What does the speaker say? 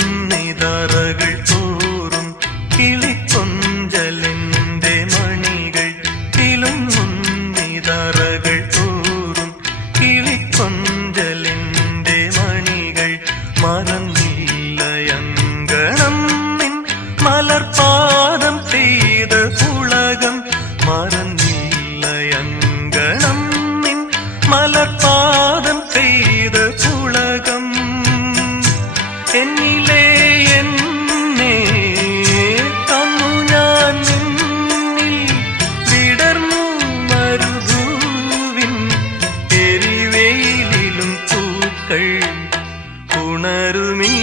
കിലുങ്ങുന്നിതറകൾ തോറും കിളിക്കൊഞ്ചലിന്റെ മണികൾ കിലുങ്ങുന്നിതറകൾ തോറും കിളിക്കൊഞ്ചലിന്റെ മണികൾ മറന്നില്ലയങ്കണം നിൻ മലർപാദം പെയ്ത പുളകം മറന്നില്ലയങ്കണം നിൻ മലർപാദം പെയ്ത പുളകം എന്നിലേ എന്നെ തന്നു ഞാൻ നിന്നിൽ വിടർന്നു മരുഭൂവിൻ എരിവെയിലും പൂക്കൾ ഉണരുമീ